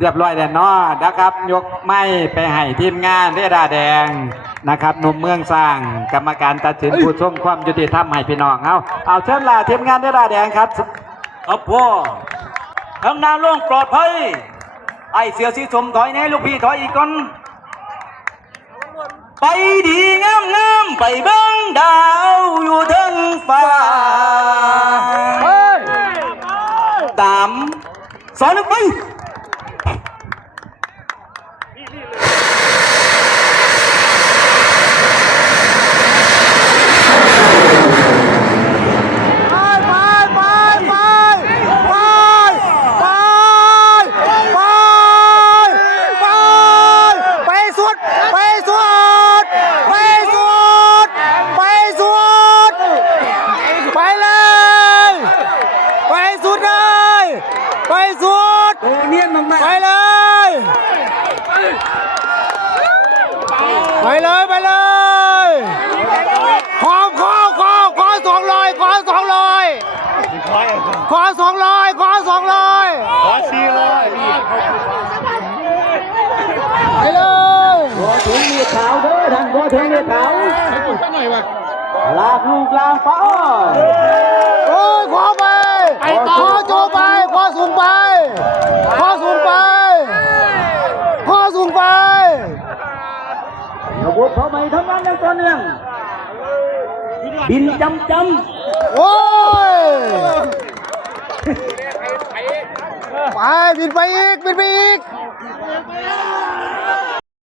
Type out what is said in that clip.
เรียบร้อยแล้วเนาะนะครับยกไม้ไปให้ทีมงานเรดาแดงนะครับหนุ่มเมืองสร้างกรรมการตัดสินผู้ชมความยุติธรรมให้พี่น้องเอาเชิญล่ะทีมงานเรดาแดงครับครับพ่อทำนาล่วงปลอดภัยไอเสือสีชมถอยแน่ลูกพี่ถอยอีกก่อนไปดีงามงามไปเบิ้งดาวอยู่ทั้งฟ้าตามสอนไปไปเลยขอ200ขอ400ขอ400ไปเลยหัวถึงมีขาวเด้อทางหัวถึงมีขาวลากลูกลางฟ้าโอ้ยขอไปขอโจไปขอสูงไประบบเขาไม่ทำงานอย่างต่อเนื่องบินจำโอ้ยไปบินไปอีก